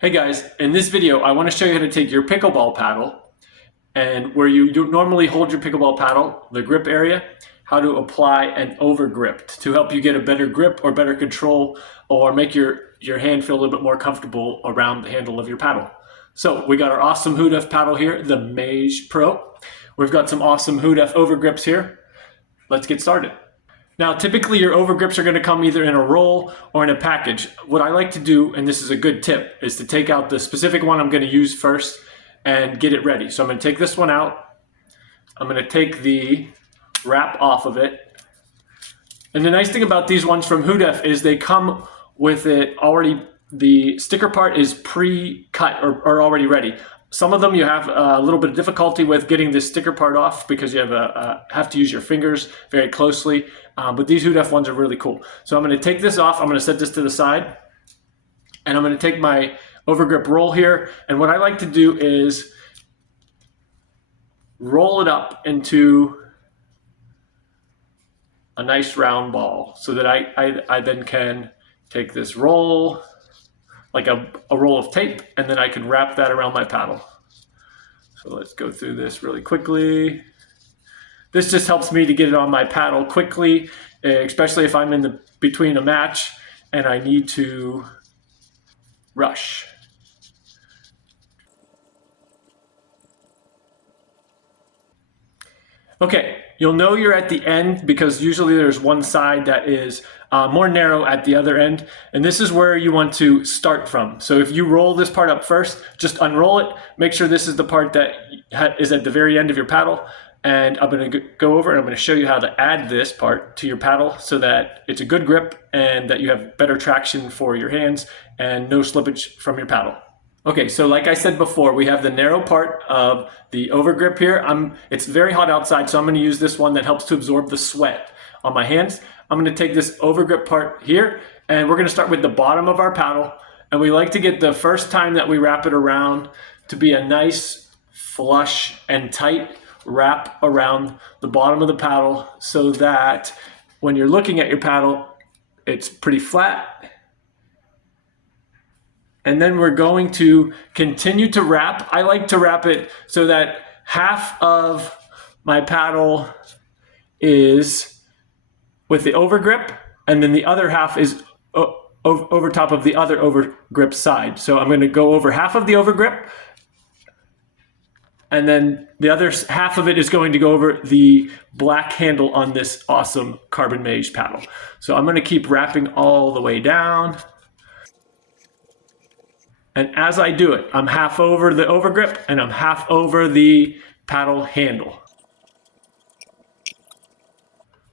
Hey guys, in this video I want to show you how to take your pickleball paddle and where you normally hold your pickleball paddle, the grip area, how to apply an overgrip to help you get a better grip or better control or make your hand feel a little bit more comfortable around the handle of your paddle. So we got our awesome Hudef paddle here, the Mage Pro. We've got some awesome Hudef Overgrips here. Let's get started. Now, typically your overgrips are going to come either in a roll or in a package. What I like to do, and this is a good tip, is to take out the specific one I'm going to use first and get it ready. So I'm going to take this one out. I'm going to take the wrap off of it. And the nice thing about these ones from Hudef is they come with it already, the sticker part is pre-cut or already ready. Some of them you have a little bit of difficulty with getting the sticker part off because you have to use your fingers very closely. But these Hudef ones are really cool. So I'm going to take this off. I'm going to set this to the side. And I'm going to take my overgrip roll here. And what I like to do is roll it up into a nice round ball so that I then can take this roll, like a roll of tape, and then I can wrap that around my paddle. So let's go through this really quickly. This just helps me to get it on my paddle quickly, especially if I'm in between a match and I need to rush. Okay, you'll know you're at the end because usually there's one side that is more narrow at the other end, and this is where you want to start from. So if you roll this part up first, just unroll it, make sure this is the part that is at the very end of your paddle, and I'm going to go over and I'm going to show you how to add this part to your paddle so that it's a good grip and that you have better traction for your hands and no slippage from your paddle. Okay, so like I said before, we have the narrow part of the overgrip here. It's very hot outside, so I'm going to use this one that helps to absorb the sweat on my hands. I'm going to take this overgrip part here, and we're going to start with the bottom of our paddle. And we like to get the first time that we wrap it around to be a nice, flush, and tight wrap around the bottom of the paddle so that when you're looking at your paddle, it's pretty flat. And then we're going to continue to wrap. I like to wrap it so that half of my paddle is with the overgrip, and then the other half is over top of the other overgrip side. So I'm going to go over half of the overgrip, and then the other half of it is going to go over the black handle on this awesome Carbon Mage paddle. So I'm going to keep wrapping all the way down. And as I do it, I'm half over the overgrip and I'm half over the paddle handle.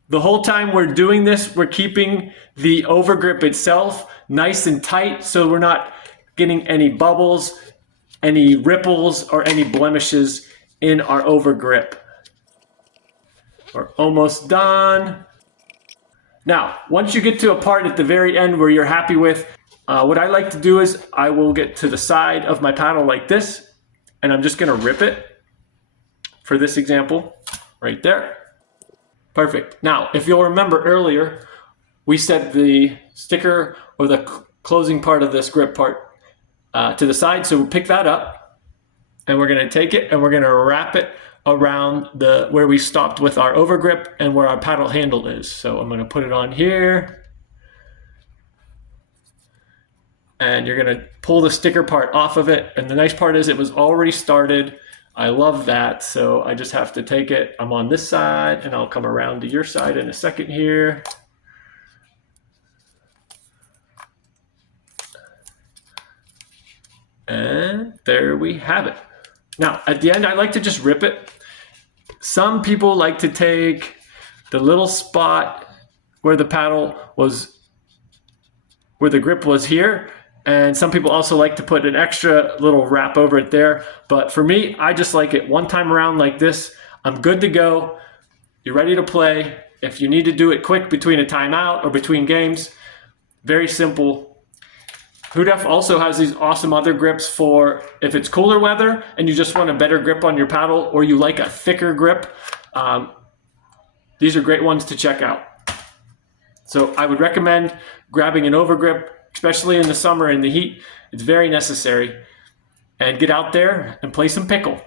The whole time we're doing this, we're keeping the overgrip itself nice and tight so we're not getting any bubbles, any ripples, or any blemishes in our overgrip. We're almost done. Now, once you get to a part at the very end where you're happy with, what I like to do is I will get to the side of my paddle like this, and I'm just going to rip it for this example right there. Perfect. Now, if you'll remember earlier, we set the sticker or the closing part of this grip part to the side. So we'll pick that up and we're going to take it and we're going to wrap it around where we stopped with our overgrip and where our paddle handle is. So I'm going to put it on here. And you're going to pull the sticker part off of it. And the nice part is it was already started. I love that. So I just have to take it. I'm on this side and I'll come around to your side in a second here. And there we have it. Now at the end, I like to just rip it. Some people like to take the little spot where the paddle was, where the grip was here. And some people also like to put an extra little wrap over it there. But for me, I just like it one time around like this. I'm good to go. You're ready to play. If you need to do it quick between a timeout or between games, very simple. Hudef also has these awesome other grips for if it's cooler weather and you just want a better grip on your paddle or you like a thicker grip. These are great ones to check out. So I would recommend grabbing an overgrip, especially in the summer in the heat. It's very necessary. And get out there and play some pickle.